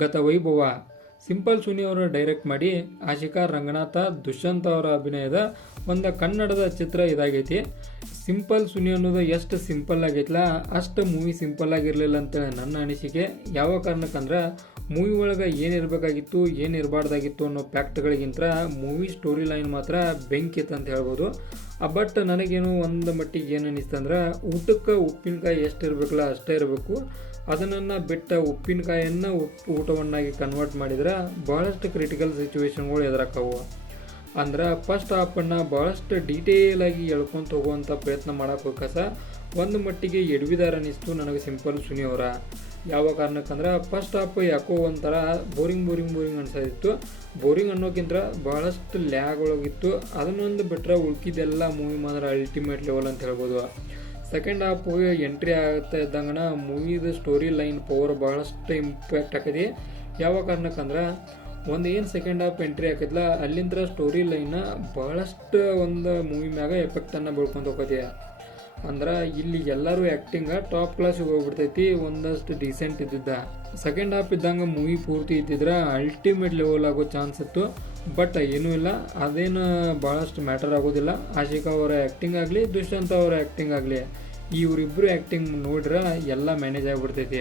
ಗತ ವೈಭವ ಸಿಂಪಲ್ ಸುನಿ ಅವರು ಡೈರೆಕ್ಟ್ ಮಾಡಿ ಆಶಿಕಾ ರಂಗನಾಥ ದುಷ್ಯಂತ್ ಅವರ ಅಭಿನಯದ ಒಂದು ಕನ್ನಡದ ಚಿತ್ರ ಇದಾಗೈತಿ. ಸಿಂಪಲ್ ಸುನಿ ಅನ್ನೋದು ಎಷ್ಟು ಸಿಂಪಲ್ ಆಗೈತಲ್ಲ ಅಷ್ಟು ಮೂವಿ ಸಿಂಪಲ್ ಆಗಿರಲಿಲ್ಲ ಅಂತೇಳಿ ನನ್ನ ಅನಿಸಿಕೆ. ಯಾವ ಕಾರಣಕ್ಕಂದ್ರೆ ಮೂವಿ ಒಳಗೆ ಏನಿರಬೇಕಾಗಿತ್ತು ಏನಿರಬಾರ್ದಾಗಿತ್ತು ಅನ್ನೋ ಫ್ಯಾಕ್ಟ್ಗಳಿಗಿಂತ ಮೂವಿ ಸ್ಟೋರಿ ಲೈನ್ ಮಾತ್ರ ಬೆಂಕಿ ಇತ್ತು ಅಂತ ಹೇಳ್ಬೋದು. ಬಟ್ ನನಗೇನು ಒಂದು ಮಟ್ಟಿಗೆ ಏನು ಅನ್ನಿಸ್ತಂದ್ರೆ ಊಟಕ್ಕೆ ಉಪ್ಪಿನಕಾಯಿ ಎಷ್ಟು ಇರಬೇಕಲ್ಲ ಅಷ್ಟೇ ಇರಬೇಕು. ಅದನ್ನು ಬಿಟ್ಟ ಉಪ್ಪಿನಕಾಯಿಯನ್ನು ಊಟವನ್ನಾಗಿ ಕನ್ವರ್ಟ್ ಮಾಡಿದ್ರೆ ಭಾಳಷ್ಟು ಕ್ರಿಟಿಕಲ್ ಸಿಚುವೇಶನ್ಗಳು ಎದುರಾಕವು. ಅಂದ್ರೆ ಫಸ್ಟ್ ಹಾಫನ್ನು ಭಾಳಷ್ಟು ಡೀಟೇಲಾಗಿ ಎಳ್ಕೊಂತ ಹೋಗುವಂಥ ಪ್ರಯತ್ನ ಮಾಡೋಕ್ಕೋಕಸ ಒಂದು ಮಟ್ಟಿಗೆ ಎಡವಿದಾರ ಅನ್ನಿಸ್ತು ನನಗೆ ಸಿಂಪಲ್ ಸುನಿ ಅವರ. ಯಾವ ಕಾರಣಕ್ಕಂದ್ರೆ ಫಸ್ಟ್ ಹಾಫ್ ಯಾಕೋ ಒಂಥರ ಬೋರಿಂಗ್ ಅನ್ಸೋದಿತ್ತು. ಬೋರಿಂಗ್ ಅನ್ನೋಕ್ಕಿಂತ ಭಾಳಷ್ಟು ಲ್ಯಾಗ್ ಒಳಗಿತ್ತು. ಅದನ್ನೊಂದು ಬಿಟ್ಟರೆ ಉಳ್ಕಿದ್ದೆಲ್ಲ ಮೂವಿ ಮಾತ್ರ ಅಲ್ಟಿಮೇಟ್ ಲೆವೆಲ್ ಅಂತ ಹೇಳ್ಬೋದು. ಸೆಕೆಂಡ್ ಹಾಫ್ ಎಂಟ್ರಿ ಆಗ್ತಾ ಇದ್ದಂಗೆ ಮೂವಿದು ಸ್ಟೋರಿ ಲೈನ್ ಪವರ್ ಭಾಳಷ್ಟು ಇಂಪ್ಯಾಕ್ಟ್ ಆಕೈತಿ. ಯಾವ ಕಾರಣಕ್ಕಂದ್ರೆ ಒಂದು ಏನು ಸೆಕೆಂಡ್ ಹಾಫ್ ಎಂಟ್ರಿ ಹಾಕಿದ್ಲ ಅಲ್ಲಿಂದ ಸ್ಟೋರಿ ಲೈನ ಭಾಳಷ್ಟು ಒಂದು ಮೂವಿ ಮ್ಯಾಗ ಎಫೆಕ್ಟನ್ನು ಬೆಳ್ಕೊಂತ ಹೋಗತಿ. ಅಂದ್ರೆ ಇಲ್ಲಿ ಎಲ್ಲರೂ ಆ್ಯಕ್ಟಿಂಗ ಟಾಪ್ ಕ್ಲಾಸಿಗೆ ಹೋಗ್ಬಿಡ್ತೈತಿ. ಒಂದಷ್ಟು ಡೀಸೆಂಟ್ ಇದ್ದಿದ್ದ ಸೆಕೆಂಡ್ ಹಾಫ್ ಇದ್ದಂಗೆ ಮೂವಿ ಪೂರ್ತಿ ಇದ್ದಿದ್ರೆ ಅಲ್ಟಿಮೇಟ್ ಲೆವೆಲ್ ಆಗೋ ಚಾನ್ಸ್ ಇತ್ತು. ಬಟ್ ಏನೂ ಇಲ್ಲ, ಅದೇನು ಭಾಳಷ್ಟು ಮ್ಯಾಟರ್ ಆಗೋದಿಲ್ಲ. ಆಶಿಕಾ ಅವರ ಆ್ಯಕ್ಟಿಂಗ್ ಆಗಲಿ ದುಷ್ಯಂತ್ ಅವರ ಆ್ಯಕ್ಟಿಂಗ್ ಆಗಲಿ ಇವರಿಬ್ಬರು ಆ್ಯಕ್ಟಿಂಗ್ ನೋಡ್ರೆ ಎಲ್ಲ ಮ್ಯಾನೇಜ್ ಆಗಿಬಿಡ್ತೈತಿ.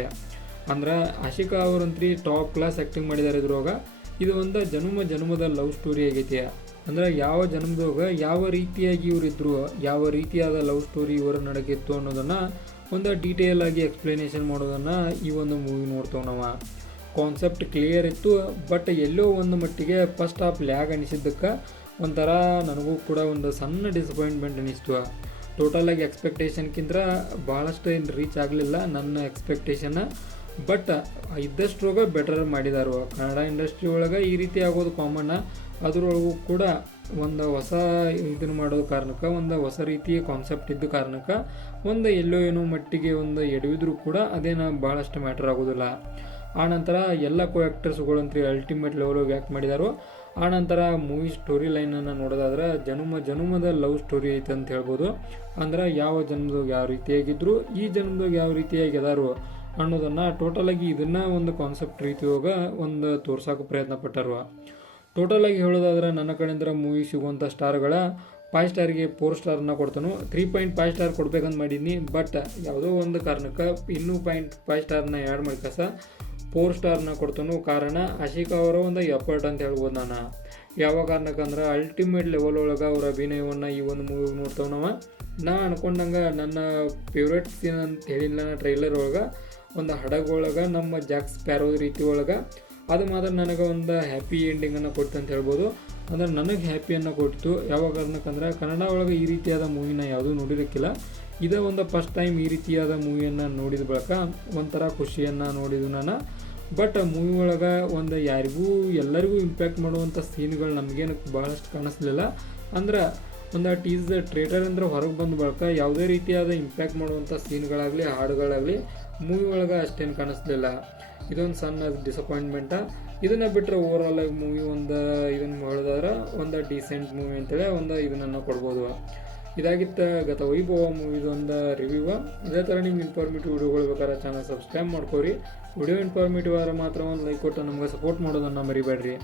ಅಂದ್ರೆ ಆಶಿಕಾ ಅವರಂತ್ರಿ ಟಾಪ್ ಕ್ಲಾಸ್ ಆ್ಯಕ್ಟಿಂಗ್ ಮಾಡಿದ್ದಾರೆ ಇದ್ರೊಳಗೆ. ಇದು ಒಂದು ಜನ್ಮದ ಲವ್ ಸ್ಟೋರಿ ಆಗೈತಿ. ಅಂದ್ರೆ ಯಾವ ಜನ್ಮದಾಗ ಯಾವ ರೀತಿಯಾಗಿ ಇವರಿದ್ರು, ಯಾವ ರೀತಿಯಾದ ಲವ್ ಸ್ಟೋರಿ ಇವರ ನಡಗಿತ್ತು ಅನ್ನೋದನ್ನು ಒಂದು ಡೀಟೇಲ್ ಆಗಿ ಎಕ್ಸ್ಪ್ಲನೇಷನ್ ಮಾಡೋದನ್ನು ಈ ಒಂದು ಮೂವಿ ನೋಡ್ತೇವೆ ನಾವು. ಕಾನ್ಸೆಪ್ಟ್ ಕ್ಲಿಯರ್ ಇತ್ತು. ಬಟ್ ಎಲ್ಲೋ ಒಂದು ಮಟ್ಟಿಗೆ ಫಸ್ಟ್ ಹಾಫ್ ಲ್ಯಾಗ್ ಅನಿಸಿದ್ದಕ್ಕೆ ಒಂಥರ ನನಗೂ ಕೂಡ ಒಂದು ಸಣ್ಣ ಡಿಸಪಾಯಿಂಟ್ಮೆಂಟ್ ಅನ್ನಿಸ್ತು. ಟೋಟಲಾಗಿ ಎಕ್ಸ್ಪೆಕ್ಟೇಷನ್ಗಿಂತ ಭಾಳಷ್ಟು ಏನು ರೀಚ್ ಆಗಲಿಲ್ಲ ನನ್ನ ಎಕ್ಸ್ಪೆಕ್ಟೇಷನ್ನ. ಬಟ್ ಇದ್ದಷ್ಟ್ರಾಗ ಬೆಟರ್ ಮಾಡಿದಾರು. ಕನ್ನಡ ಇಂಡಸ್ಟ್ರಿ ಒಳಗೆ ಈ ರೀತಿ ಆಗೋದು ಕಾಮನ್ನ. ಅದರೊಳಗೂ ಕೂಡ ಒಂದು ಹೊಸ ಇದನ್ನು ಮಾಡೋದು ಕಾರಣಕ್ಕೆ, ಒಂದು ಹೊಸ ರೀತಿಯ ಕಾನ್ಸೆಪ್ಟ್ ಇದ್ದ ಕಾರಣಕ್ಕೆ ಒಂದು ಎಲ್ಲೋ ಏನೋ ಮಟ್ಟಿಗೆ ಒಂದು ಎಡವಿದ್ರೂ ಕೂಡ ಅದೇನು ಭಾಳಷ್ಟು ಮ್ಯಾಟರ್ ಆಗೋದಿಲ್ಲ. ಆನಂತರ ಎಲ್ಲ ಕೋ ಆ್ಯಕ್ಟರ್ಸ್ಗಳಂತೂ ಅಲ್ಟಿಮೇಟ್ ಲೆವೆಲ್ಗೆ ಆ್ಯಕ್ಟ್ ಮಾಡಿದಾರು. ಆನಂತರ ಮೂವಿ ಸ್ಟೋರಿ ಲೈನನ್ನು ನೋಡೋದಾದ್ರೆ ಜನ್ಮದ ಲವ್ ಸ್ಟೋರಿ ಐತೆ ಅಂತ ಹೇಳ್ಬೋದು. ಅಂದ್ರೆ ಯಾವ ಜನ್ಮದಾಗ ಯಾವ ರೀತಿಯಾಗಿದ್ರು ಈ ಜನ್ಮದಾಗ ಯಾವ ರೀತಿಯಾಗಿ ಅದಾರು ಅನ್ನೋದನ್ನು ಟೋಟಲಾಗಿ ಇದನ್ನು ಒಂದು ಕಾನ್ಸೆಪ್ಟ್ ರೀತಿಯಾಗ ಒಂದು ತೋರ್ಸೋಕೆ ಪ್ರಯತ್ನ ಪಟ್ಟರು. ಟೋಟಲಾಗಿ ಹೇಳೋದಾದ್ರೆ ನನ್ನ ಕಡೆಯಿಂದ ಮೂವಿ ಸಿಗುವಂಥ ಸ್ಟಾರ್ಗಳ 5 ಸ್ಟಾರ್ಗೆ 4 ಸ್ಟಾರನ್ನ ಕೊಡ್ತಾನು. 3.5 ಸ್ಟಾರ್ ಕೊಡ್ಬೇಕಂತ ಮಾಡೀನಿ. ಬಟ್ ಯಾವುದೋ ಒಂದು ಕಾರಣಕ್ಕೆ ಇನ್ನೂ 0.5 ಸ್ಟಾರ್ನ ಆ್ಯಡ್ ಮಾಡ್ಕಸ 4 ಸ್ಟಾರ್ನ ಕೊಡ್ತಾನು. ಕಾರಣ ಆಶಿಕಾ ಅವರ ಒಂದು ಎಫರ್ಟ್ ಅಂತ ಹೇಳ್ಬೋದು ನಾನು. ಯಾವ ಕಾರಣಕ್ಕಂದ್ರೆ ಅಲ್ಟಿಮೇಟ್ ಲೆವೆಲ್ ಒಳಗೆ ಅವರ ಅಭಿನಯವನ್ನು ಈ ಒಂದು ಮೂವಿ ನೋಡ್ತಾವೆ ನಾವು. ನಾ ಅನ್ಕೊಂಡಂಗೆ ನನ್ನ ಫೇವ್ರೇಟ್ ಸೀನ್ ಅಂತ ಹೇಳಿಲ್ಲ ಟ್ರೈಲರ್ ಒಳಗೆ ಒಂದು ಹಡಗೊಳಗೆ ನಮ್ಮ ಜಾಕ್ ಸ್ಪ್ಯಾರೋ ರೀತಿ ಒಳಗೆ ಅದು ಮಾತ್ರ ನನಗೆ ಒಂದು ಹ್ಯಾಪಿ ಎಂಡಿಂಗನ್ನು ಕೊಡ್ತು ಅಂತ ಹೇಳ್ಬೋದು. ಅಂದರೆ ನನಗೆ ಹ್ಯಾಪಿಯನ್ನು ಕೊಡ್ತು. ಯಾವ ಕಾರಣಕ್ಕಂದ್ರೆ ಕನ್ನಡ ಒಳಗೆ ಈ ರೀತಿಯಾದ ಮೂವಿನ ಯಾವುದೂ ನೋಡಿರೋಕ್ಕಿಲ್ಲ. ಇದೇ ಒಂದು ಫಸ್ಟ್ ಟೈಮ್ ಈ ರೀತಿಯಾದ ಮೂವಿಯನ್ನು ನೋಡಿದ ಬಳಿಕ ಒಂಥರ ಖುಷಿಯನ್ನು ನೋಡಿದ್ದು ನಾನು. ಬಟ್ ಮೂವಿ ಒಳಗೆ ಒಂದು ಎಲ್ಲರಿಗೂ ಇಂಪ್ಯಾಕ್ಟ್ ಮಾಡುವಂಥ ಸೀನ್ಗಳು ನಮಗೇನು ಭಾಳಷ್ಟು ಕಾಣಿಸ್ಲಿಲ್ಲ. ಅಂದ್ರೆ ಒಂದು ಟ್ರೇಟರ್ ಅಂದ್ರೆ ಹೊರಗೆ ಬಂದ ಬಳಿಕ ಯಾವುದೇ ರೀತಿಯಾದ ಇಂಪ್ಯಾಕ್ಟ್ ಮಾಡುವಂಥ ಸೀನ್ಗಳಾಗಲಿ ಹಾಡುಗಳಾಗಲಿ ಮೂವಿ ಒಳಗೆ ಅಷ್ಟೇನು ಕಾಣಿಸ್ಲಿಲ್ಲ. ಇದೊಂದು ಸಣ್ಣ ಡಿಸಪಾಯಿಂಟ್ಮೆಂಟ. ಇದನ್ನು ಬಿಟ್ಟರೆ ಓವರಾಲ್ ಆಗಿ ಮೂವಿ ಒಂದು ಇದನ್ನು ಹೇಳಿದ್ರೆ ಒಂದು ಡೀಸೆಂಟ್ ಮೂವಿ ಅಂತೇಳಿ ಒಂದು ಇದನ್ನು ಕೊಡ್ಬೋದು. ಇದಾಗಿತ್ತು ಗತ ವೈಭವ ಮೂವಿದು ಒಂದು ರಿವ್ಯೂ. ಇದೇ ಥರ ನಿಮ್ಗೆ ಇನ್ಫಾರ್ಮೇಟಿವ್ ವಿಡಿಯೋಗಳು ಬೇಕಾದ್ರೆ ಚಾನಲ್ ಸಬ್ಸ್ಕ್ರೈಬ್ ಮಾಡ್ಕೊರಿ. ವಿಡಿಯೋ ಇನ್ಫಾರ್ಮೇಟಿವ್ ಆದರೆ ಮಾತ್ರ ಒಂದು ಲೈಕ್ ಕೊಟ್ಟು ನಮಗೆ ಸಪೋರ್ಟ್ ಮಾಡೋದನ್ನು ಮರಿಬೇಡ್ರಿ.